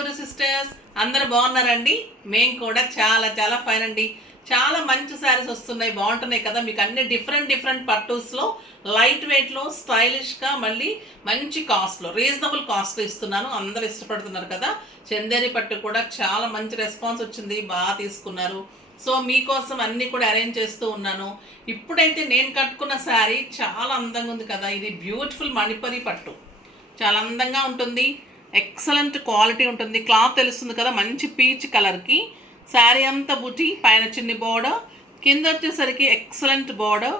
Jewellery sisters అందరు బాగున్నారండి. మేము కూడా చాలా చాలా ఫైన్ అండి. చాలా మంచి శారీస్ వస్తున్నాయి, బాగుంటున్నాయి కదా. మీకు అన్ని డిఫరెంట్ పట్టూస్లో లైట్ వెయిట్లో స్టైలిష్గా మళ్ళీ మంచి కాస్ట్లో రీజనబుల్ కాస్ట్లో ఇస్తున్నాను. అందరు ఇష్టపడుతున్నారు కదా. చందేరి పట్టు కూడా చాలా మంచి రెస్పాన్స్ వచ్చింది, బాగా తీసుకున్నారు. సో మీకోసం అన్నీ కూడా అరేంజ్ చేస్తూ ఉన్నాను. ఇప్పుడైతే నేను కట్టుకున్న శారీ చాలా అందంగా ఉంది కదా. ఇది బ్యూటిఫుల్ మణిపరి పట్టు, చాలా అందంగా ఉంటుంది. ఎక్సలెంట్ క్వాలిటీ ఉంటుంది. క్లాత్ తెలుస్తుంది కదా, మంచి పీచ్ కలర్కి శారీ అంతా బుటి, పైన చిన్ని బోర్డర్, కింద వచ్చేసరికి ఎక్సలెంట్ బోర్డర్.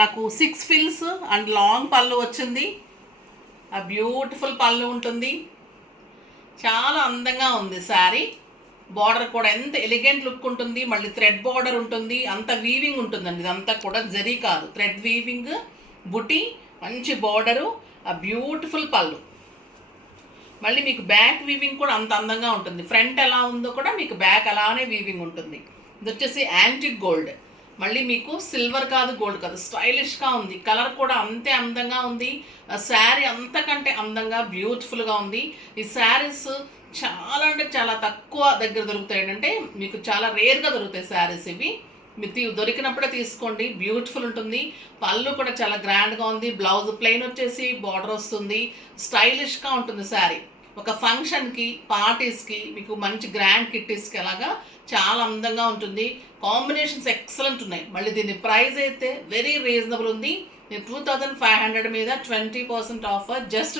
నాకు 6 ఫిల్స్ అండ్ లాంగ్ పళ్ళు వచ్చింది. ఆ బ్యూటిఫుల్ పళ్ళు ఉంటుంది, చాలా అందంగా ఉంది శారీ. బార్డర్ కూడా ఎంత ఎలిగెంట్ లుక్ ఉంటుంది. మళ్ళీ థ్రెడ్ బార్డర్ ఉంటుంది, అంత వీవింగ్ ఉంటుందండి. ఇదంతా కూడా జరీ కాదు, థ్రెడ్ వీవింగ్, బుటి, మంచి బార్డరు, ఆ బ్యూటిఫుల్ పళ్ళు. మళ్ళీ మీకు బ్యాక్ వీవింగ్ కూడా అంత అందంగా ఉంటుంది. ఫ్రంట్ ఎలా ఉందో కూడా మీకు బ్యాక్ అలానే వీవింగ్ ఉంటుంది. ఇది వచ్చేసి యాంటిక్ గోల్డ్, మళ్ళీ మీకు సిల్వర్ కాదు, గోల్డ్ కాదు, స్టైలిష్గా ఉంది. కలర్ కూడా అంతే అందంగా ఉంది. శారీ అంతకంటే అందంగా బ్యూటిఫుల్గా ఉంది. ఈ శారీస్ చాలా అంటే చాలా తక్కువ దగ్గర దొరుకుతాయి. ఏంటంటే మీకు చాలా రేర్గా దొరుకుతాయి శారీస్ ఇవి. మీరు దొరికినప్పుడే తీసుకోండి, బ్యూటిఫుల్ ఉంటుంది. పళ్ళు కూడా చాలా గ్రాండ్గా ఉంది. బ్లౌజ్ ప్లెయిన్ వచ్చేసి బార్డర్ వస్తుంది, స్టైలిష్గా ఉంటుంది శారీ. ఒక ఫంక్షన్కి, పార్టీస్కి, మీకు మంచి గ్రాండ్ కిట్టీస్కి అలాగా చాలా అందంగా ఉంటుంది. కాంబినేషన్స్ ఎక్సలెంట్ ఉన్నాయి. మళ్ళీ దీని ప్రైస్ అయితే వెరీ రీజనబుల్ ఉంది. 2500 మీద 20% ఆఫర్, జస్ట్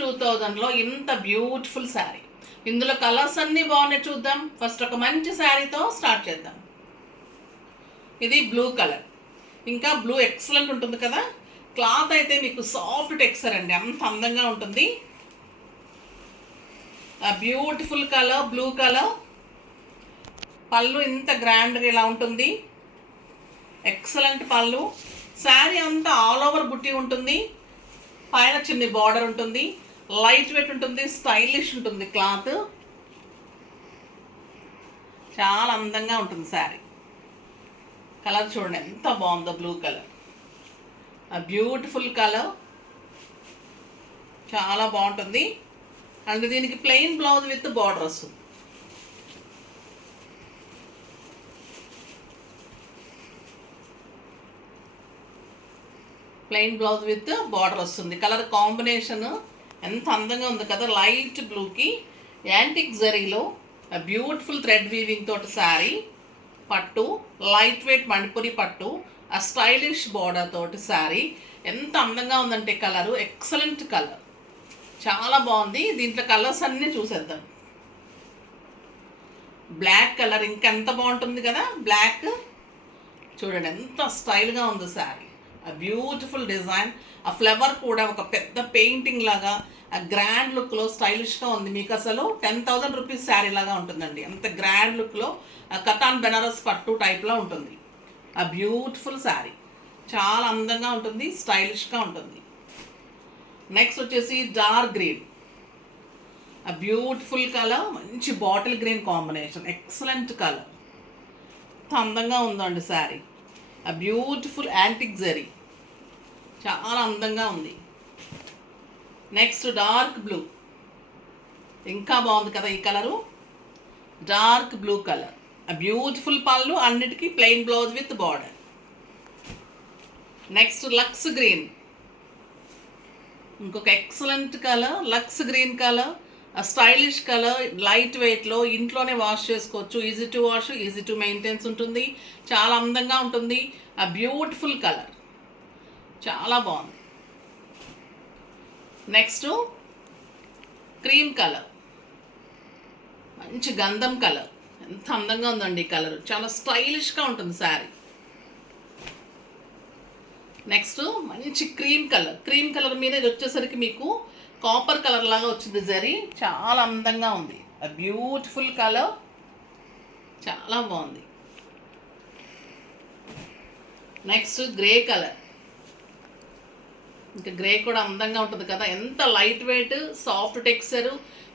2000లో ఇంత బ్యూటిఫుల్ శారీ. ఇందులో కలర్స్ అన్నీ బాగున్నాయి, చూద్దాం. ఫస్ట్ ఒక మంచి శారీతో స్టార్ట్ చేద్దాం. ఇది బ్లూ కలర్, ఇంకా బ్లూ ఎక్సలెంట్ ఉంటుంది కదా. క్లాత్ అయితే మీకు సాఫ్ట్ టెక్స్చర్ అండి, అంత అందంగా ఉంటుంది. Beautiful colour, blue colour. పళ్ళు ఇంత గ్రాండ్గా ఇలా ఉంటుంది, ఎక్సలెంట్ పళ్ళు. శారీ అంతా ఆల్ ఓవర్ బుట్టి ఉంటుంది, పైన చిన్న బార్డర్ ఉంటుంది, లైట్ వెయిట్ ఉంటుంది, స్టైలిష్ ఉంటుంది. క్లాత్ చాలా అందంగా ఉంటుంది శారీ. కలర్ చూడండి ఎంత బాగుందో, బ్లూ కలర్, ఆ బ్యూటిఫుల్ కలర్, చాలా బాగుంటుంది. అండ్ దీనికి ప్లెయిన్ బ్లౌజ్ విత్ బార్డర్ వస్తుంది. ప్లెయిన్ బ్లౌజ్ విత్ బార్డర్ వస్తుంది. కలర్ కాంబినేషన్ ఎంత అందంగా ఉంది కదా. లైట్ బ్లూకి యాంటిక్ జరీలో బ్యూటిఫుల్ థ్రెడ్ వీవింగ్ తోటి శారీ. పట్టు లైట్ వెయిట్ మణిపురి పట్టు, ఆ స్టైలిష్ బార్డర్ తోటి శారీ. ఎంత అందంగా ఉందంటే కలరు, ఎక్సలెంట్ కలర్, చాలా బాగుంది. దీంట్లో కలర్స్ అన్నీ చూసేద్దాం. బ్లాక్ కలర్ ఇంకెంత బాగుంటుంది కదా. బ్లాక్ చూడండి ఎంత స్టైల్గా ఉంది శారీ. ఆ బ్యూటిఫుల్ డిజైన్, ఆ ఫ్లవర్ కూడా ఒక పెద్ద పెయింటింగ్ లాగా ఆ గ్రాండ్ లుక్లో స్టైలిష్గా ఉంది. మీకు అసలు 10,000 రూపీస్ శారీ లాగా ఉంటుందండి, అంత గ్రాండ్ లుక్లో. కతాన్ బెనారస్ పట్టు టైప్లో ఉంటుంది. ఆ బ్యూటిఫుల్ శారీ చాలా అందంగా ఉంటుంది, స్టైలిష్గా ఉంటుంది. నెక్స్ట్ వచ్చేసి డార్క్ గ్రీన్, ఆ బ్యూటిఫుల్ కలర్, మంచి bottle green combination, excellent colour, అందంగా ఉందండి శారీ. ఆ బ్యూటిఫుల్ యాంటిక్ జరీ, చాలా అందంగా ఉంది. నెక్స్ట్ డార్క్ బ్లూ, ఇంకా బాగుంది కదా ఈ కలరు. డార్క్ బ్లూ కలర్, ఆ బ్యూటిఫుల్ పళ్ళు, అన్నిటికీ plain blouse with border. Next Lux green, ఇంకొక excellent colour, lux green colour, ఆ స్టైలిష్ కలర్, లైట్ వెయిట్లో ఇంట్లోనే వాష్ చేసుకోవచ్చు. Easy to wash, easy to maintenance ఉంటుంది, చాలా అందంగా ఉంటుంది. ఆ బ్యూటిఫుల్ కలర్, చాలా బాగుంది. నెక్స్ట్ క్రీమ్ కలర్, మంచి గంధం కలర్, ఎంత అందంగా ఉందండి ఈ కలర్, చాలా స్టైలిష్గా ఉంటుంది శారీ. నెక్స్ట్ మంచి క్రీమ్ కలర్ మీద ఇది వచ్చేసరికి మీకు కాపర్ కలర్ లాగా వచ్చింది జరీ, చాలా అందంగా ఉంది. ఆ బ్యూటిఫుల్ కలర్, చాలా బాగుంది. నెక్స్ట్ గ్రే కలర్, ఇంకా గ్రే కూడా అందంగా ఉంటుంది కదా. ఎంత లైట్ వెయిట్, సాఫ్ట్ టెక్స్చర్,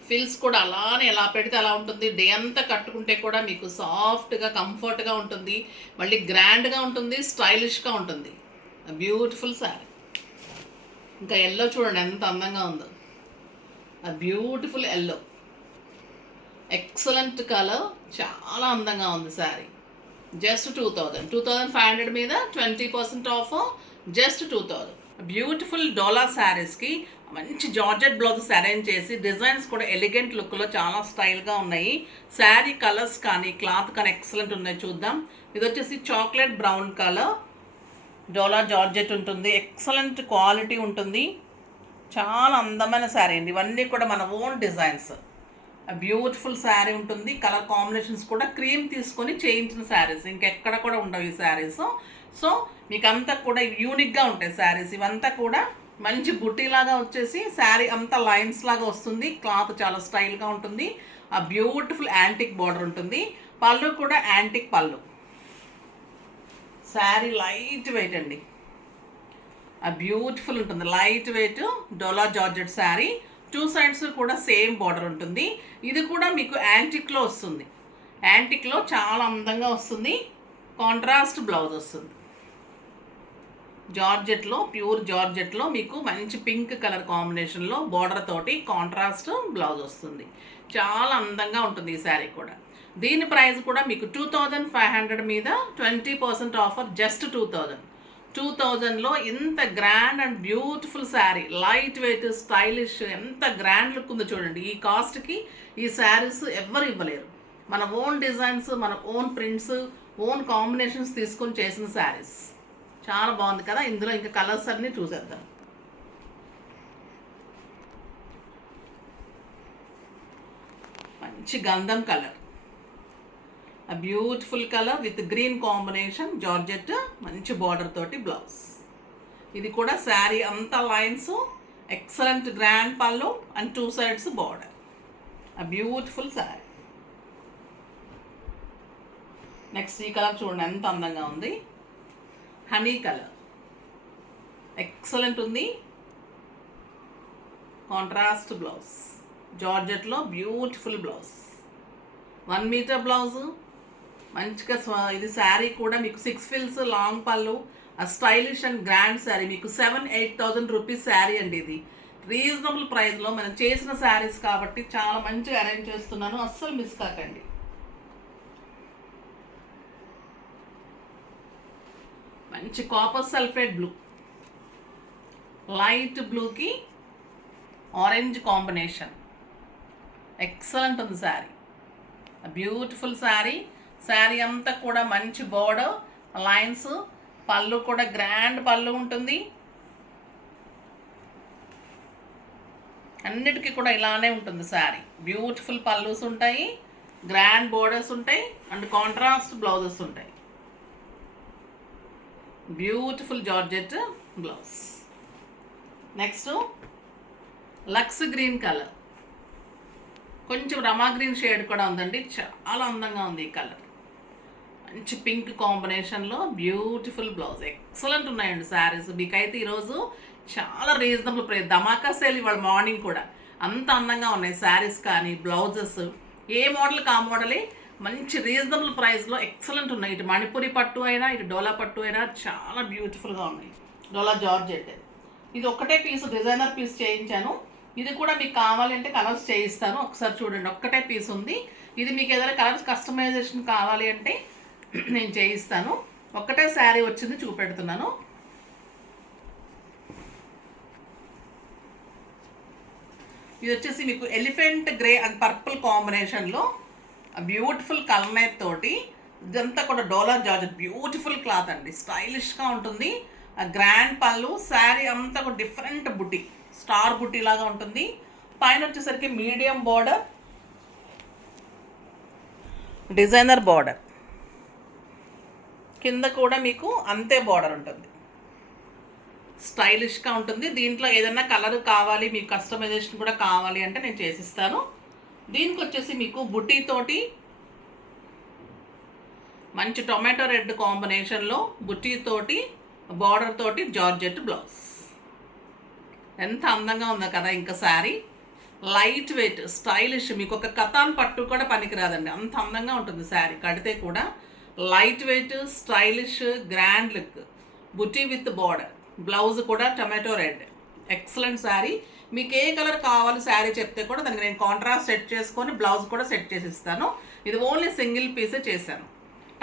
ఫిల్స్ కూడా అలానే ఎలా పెడితే అలా ఉంటుంది. డే అంతా కట్టుకుంటే కూడా మీకు సాఫ్ట్గా కంఫర్ట్గా ఉంటుంది, మళ్ళీ గ్రాండ్గా ఉంటుంది, స్టైలిష్గా ఉంటుంది. బ్యూటిఫుల్ శారీ. ఇంకా ఎల్లో చూడండి ఎంత అందంగా ఉందో, ఆ బ్యూటిఫుల్ ఎల్లో, ఎక్సలెంట్ కలర్, చాలా అందంగా ఉంది శారీ. జస్ట్ 2500 మీద 20% ఆఫ్, జస్ట్ 2000. బ్యూటిఫుల్ డోలా శారీస్కి మంచి జార్జెట్ బ్లౌజెస్ అరేంజ్ చేసి డిజైన్స్ కూడా ఎలిగెంట్ లుక్లో చాలా స్టైల్గా ఉన్నాయి. శారీ కలర్స్ కానీ క్లాత్ కానీ ఎక్సలెంట్ ఉన్నాయి. చూద్దాం. ఇది వచ్చేసి చాక్లెట్ బ్రౌన్ కలర్, డోలా జార్జెట్ ఉంటుంది, ఎక్సలెంట్ క్వాలిటీ ఉంటుంది, చాలా అందమైన శారీ అండి. ఇవన్నీ కూడా మన ఓన్ డిజైన్స్. బ్యూటిఫుల్ శారీ ఉంటుంది. కలర్ కాంబినేషన్స్ కూడా క్రీమ్ తీసుకొని చేయించిన శారీస్, ఇంకెక్కడ కూడా ఉండవు ఈ శారీస్. సో మీకు అంతా కూడా యూనిక్గా ఉంటాయి శారీస్. ఇవంతా కూడా మంచి బుట్టీలాగా వచ్చేసి శారీ అంతా లైన్స్ లాగా వస్తుంది. క్లాత్ చాలా స్టైల్గా ఉంటుంది. ఆ బ్యూటిఫుల్ యాంటిక్ బార్డర్ ఉంటుంది. పళ్ళు కూడా యాంటిక్ పళ్ళు. శారీ లైట్ వెయిట్ అండి. ఆ బ్యూటిఫుల్ ఉంటుంది, లైట్ వెయిట్ డోలా జార్జెట్ శారీ. 2 సైడ్స్ కూడా సేమ్ బార్డర్ ఉంటుంది. ఇది కూడా మీకు యాంటిక్లో వస్తుంది. యాంటిక్లో చాలా అందంగా వస్తుంది. కాంట్రాస్ట్ బ్లౌజ్ వస్తుంది. జార్జెట్లో, ప్యూర్ జార్జెట్లో మీకు మంచి పింక్ కలర్ కాంబినేషన్లో బార్డర్ తోటి కాంట్రాస్ట్ బ్లౌజ్ వస్తుంది. చాలా అందంగా ఉంటుంది ఈ శారీ కూడా. దీని ప్రైస్ కూడా మీకు 2500 మీద 20% ఆఫర్, జస్ట్ 2000లో ఇంత grand and beautiful sari, light weight, stylish, ఎంత గ్రాండ్ లుక్ ఉందో చూడండి. ఈ కాస్ట్కి ఈ శారీస్ ఎవ్వరు ఇవ్వలేరు. మన ఓన్ డిజైన్స్, మన ఓన్ ప్రింట్స్, ఓన్ కాంబినేషన్స్ తీసుకొని చేసిన శారీస్. చాలా బాగుంది కదా. ఇందులో ఇంకా కలర్స్ అన్నీ చూసేద్దాం. మంచి గంధం కలర్, ఆ beautiful colour with green combination, georgette, మంచి బార్డర్ తోటి బ్లౌజ్. ఇది కూడా శారీ అంతా లైన్స్, ఎక్సలెంట్ గ్రాండ్ పళ్ళు అండ్ 2 సైడ్స్ బార్డర్. ఆ బ్యూటిఫుల్ శారీ. నెక్స్ట్ ఈ కలర్ చూడండి ఎంత అందంగా ఉంది. హనీ కలర్, ఎక్సలెంట్ ఉంది. కాంట్రాస్ట్ బ్లౌజ్, జార్జెట్లో బ్యూటిఫుల్ బ్లౌజ్, 1 మీటర్ బ్లౌజు, మంచిగా. ఇది శారీ కూడా మీకు 6 ఫిల్స్ లాంగ్ పళ్ళు, ఆ స్టైలిష్ అండ్ గ్రాండ్ శారీ. మీకు 7,000-8,000 రూపీస్ శారీ అండి. ఇది రీజనబుల్ ప్రైస్లో మనం చేసిన శారీస్ కాబట్టి చాలా మంచిగా అరేంజ్ చేస్తున్నాను, అస్సలు మిస్ కాకండి. మంచి కాపర్ సల్ఫేట్ బ్లూ, లైట్ బ్లూకి ఆరెంజ్ కాంబినేషన్, ఎక్సలెంట్ ఉంది శారీ. బ్యూటిఫుల్ శారీ. శారీ అంతా కూడా మంచి బోర్డర్ లైన్స్, పళ్ళు కూడా గ్రాండ్ పళ్ళు ఉంటుంది. అన్నిటికీ కూడా ఇలానే ఉంటుంది శారీ. బ్యూటిఫుల్ పళ్ళుస్ ఉంటాయి, గ్రాండ్ బోర్డర్స్ ఉంటాయి అండ్ కాంట్రాస్ట్ బ్లౌజెస్ ఉంటాయి. Beautiful georgette blouse. Next Lux green colour, కొంచెం రమా గ్రీన్ షేడ్ కూడా ఉందండి. చాలా అందంగా ఉంది ఈ కలర్. మంచి పింక్ కాంబినేషన్లో బ్యూటిఫుల్ బ్లౌజ్. ఎక్సలెంట్ ఉన్నాయండి శారీస్. మీకైతే ఈరోజు చాలా రీజనబుల్ ప్రైస్, ధమాకా సేల్ ఇవాళ మార్నింగ్ కూడా. అంత అందంగా ఉన్నాయి శారీస్ కానీ బ్లౌజెస్. ఏ మోడల్కి ఆ మోడలే మంచి రీజనబుల్ ప్రైస్లో ఎక్సలెంట్ ఉన్నాయి. ఇటు మణిపురి పట్టు అయినా, ఇటు డోలా పట్టు అయినా చాలా బ్యూటిఫుల్గా ఉన్నాయి. డోలా జార్జెట్. ఇది ఒక్కటే పీస్, డిజైనర్ పీస్ చేయించాను. ఇది కూడా మీకు కావాలి అంటే కలర్స్ చేయిస్తాను. ఒకసారి చూడండి, ఒక్కటే పీస్ ఉంది. ఇది మీకు ఏదైనా కలర్స్ కస్టమైజేషన్ కావాలి అంటే నేను చేయిస్తాను. ఒక్కటే శారీ వచ్చింది, చూపెడుతున్నాను. ఇది వచ్చేసి మీకు ఎలిఫెంట్ గ్రే అండ్ పర్పుల్ కాంబినేషన్లో బ్యూటిఫుల్ కల్నేట్ తోటి, ఇదంతా కూడా డోలా జార్జెట్, బ్యూటిఫుల్ క్లాత్ అండి, స్టైలిష్గా ఉంటుంది. గ్రాండ్ పళ్ళు, శారీ అంతా కూడా డిఫరెంట్ బుట్టి, స్టార్ బుట్టి లాగా ఉంటుంది. పైన వచ్చేసరికి మీడియం బార్డర్, డిజైనర్ బార్డర్, కింద కూడా మీకు అంతే బార్డర్ ఉంటుంది. స్టైలిష్గా ఉంటుంది. దీంట్లో ఏదైనా కలర్ కావాలి, మీకు కస్టమైజేషన్ కూడా కావాలి అంటే నేను చేసిస్తాను. దీనికి వచ్చేసి మీకు బుట్టీతోటి మంచి టొమాటో రెడ్ కాంబినేషన్లో బుట్టీతోటి బార్డర్ తోటి జార్జెట్ బ్లౌజ్. ఎంత అందంగా ఉందో కదా. ఇంకా శారీ లైట్ వెయిట్, స్టైలిష్, మీకు ఒక కతాన్ పట్టు కూడా పనికిరాదండి, అంత అందంగా ఉంటుంది శారీ. కడితే కూడా light weight, stylish, grand look. బుట్టి విత్ బార్డర్, బ్లౌజ్ కూడా టొమాటో రెడ్, ఎక్సలెంట్ శారీ. మీకు ఏ కలర్ కావాలి శారీ చెప్తే కూడా దానికి నేను కాంట్రాస్ట్ సెట్ చేసుకొని బ్లౌజ్ కూడా సెట్ చేసి ఇస్తాను. ఇది ఓన్లీ సింగిల్ పీసే చేశాను,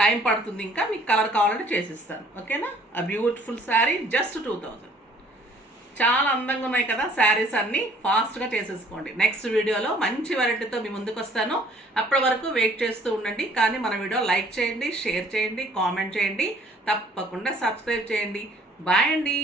టైం పడుతుంది, ఇంకా మీకు కలర్ కావాలంటే చేసిస్తాను. ఓకేనా? ఆ బ్యూటిఫుల్ శారీ జస్ట్ 2000. చాలా అందంగా ఉన్నాయి కదా శారీస్ అన్నీ. ఫాస్ట్గా చేసేసుకోండి. నెక్స్ట్ వీడియోలో మంచి వెరైటీతో మీ ముందుకు వస్తాను. అప్పటి వరకు వెయిట్ చేస్తూ ఉండండి. కానీ మన వీడియో లైక్ చేయండి, షేర్ చేయండి, కామెంట్ చేయండి, తప్పకుండా సబ్స్క్రైబ్ చేయండి. బాయ్ అండి.